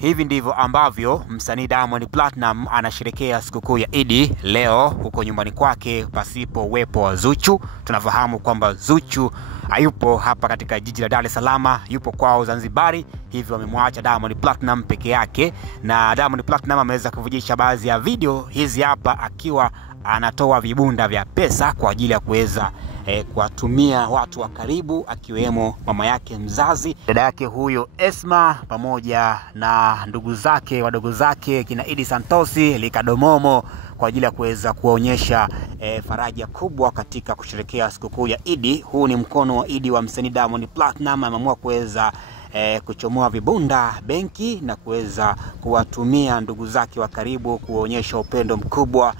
Hivi ndivyo ambavyo msanii Diamond Platnumz anasherehekea sikukuu ya Eid leo huko nyumbani kwake pasipo uwepo wa Zuchu. Tunafahamu kwamba Zuchu hayupo hapa katika jiji la Dar es Salaam, yupo kwao Zanzibari, hivyo amemwacha Diamond Platnumz peke yake. Na Diamond Platnumz ameweza kuvujisha baadhi ya video hizi hapa akiwa anatoa vibunda vya pesa kwa ajili ya kuweza kuwatumia watu wa karibu, akiwemo mama yake mzazi, dada yake huyo Esma, pamoja na ndugu zake wadogo zake kina Idi Santosi, Ricardo Momo, kwa ajili ya kuweza kuonyesha faraja kubwa katika kusherehekea sikukuu ya Eid. Huu ni mkono wa Eid wa msanii Diamond Platnumz. Ameamua kuweza kuchomoa vibunda benki na kuweza kuwatumia ndugu zake wa karibu, kuonyesha upendo mkubwa.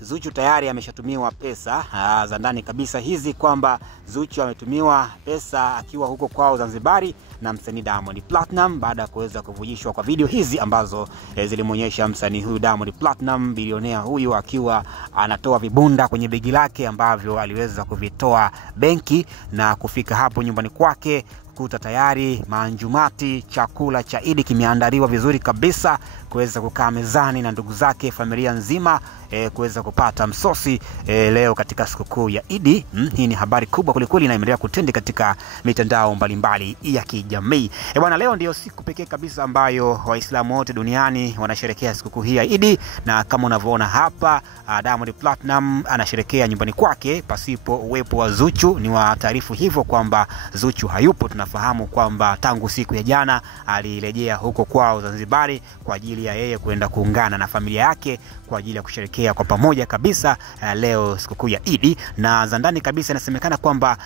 Zuchu tayari ameshatumiwa pesa za ndani kabisa hizi, kwamba Zuchu ametumiwa pesa akiwa huko kwao Zanzibari na msanii Diamond Platnumz, baada ya kuweza kuvujishwa kwa video hizi ambazo zilimuonyesha msanii huyu Diamond Platnumz, bilionea huyu, akiwa anatoa vibunda kwenye begi lake ambavyo aliweza kuvitoa benki na kufika hapo nyumbani kwake kuta tayari maanjumati, chakula cha Eid kimeandaliwa vizuri kabisa, kuweza kukaa mezani na ndugu zake, familia nzima, kuweza kupata msosi leo katika sikukuu ya Eid. Hii ni habari kubwa kulikweli, inaendelea kutendi katika mitandao mbalimbali ya kijamii. Bwana, leo ndio siku pekee kabisa ambayo Waislamu wote duniani wanasherehekea sikukuu hii ya Eid, na kama unavyoona hapa Diamond Platnumz anasherehekea nyumbani kwake pasipo uwepo wa Zuchu. Ni wa taarifu hivyo kwamba Zuchu hayupo. Tunafahamu kwamba tangu siku ya jana alirejea huko kwao Zanzibari kwa ajili ya yeye kwenda kuungana na familia yake kwa ajili ya kusherehekea kwa pamoja kabisa leo sikukuu ya Eid. Na za ndani kabisa inasemekana kwamba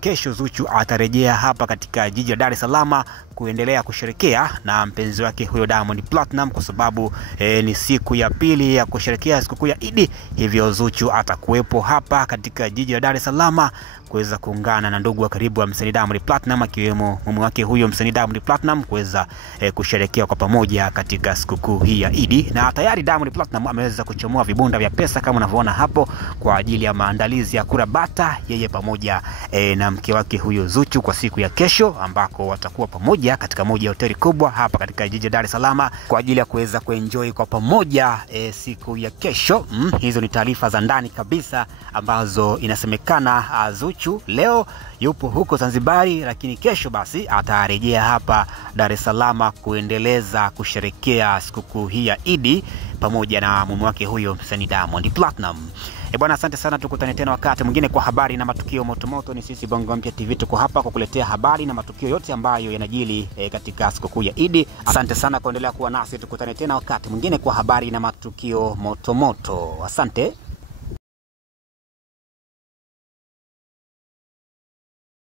kesho Zuchu atarejea hapa katika jiji la Dar es Salaam kuendelea kusherehekea na mpenzi wake huyo Diamond Platnumz, kwa sababu ni siku ya pili ya kusherehekea sikukuu ya Eid. Hivyo Zuchu atakuwepo hapa katika jiji la Dar es Salaam kuweza kuungana na ndugu wa karibu wa msanii Diamond Platnumz, akiwemo mume wake huyo msanii Diamond Platnumz, kuweza kusherehekea kwa pamoja katika sikukuu hii ya Eid. Na tayari Diamond Platnumz ameweza kuchomoa vibunda vya pesa kama unavyoona hapo kwa ajili ya maandalizi ya kula bata, yeye pamoja na mke wake huyo Zuchu, kwa siku ya kesho, ambako watakuwa pamoja katika moja ya hoteli kubwa hapa katika jiji la Dar es Salaam kwa ajili ya kuweza kuenjoy kwa pamoja siku ya kesho. Hizo ni taarifa za ndani kabisa ambazo inasemekana Zuchu leo yupo huko Zanzibari, lakini kesho basi atarejea hapa Dar es Salaam kuendeleza kusherehekea sikukuu hii ya Eid pamoja na mume wake huyo msanii Diamond Platnumz. Bwana, asante sana, tukutane tena wakati mwingine kwa habari na matukio motomoto. Ni sisi Bongo Mpya TV, tuko hapa kukuletea habari na matukio yote ambayo yanajili katika sikukuu ya Eid. Asante sana kuendelea kuwa nasi, tukutane tena wakati mwingine kwa habari na matukio motomoto. Asante.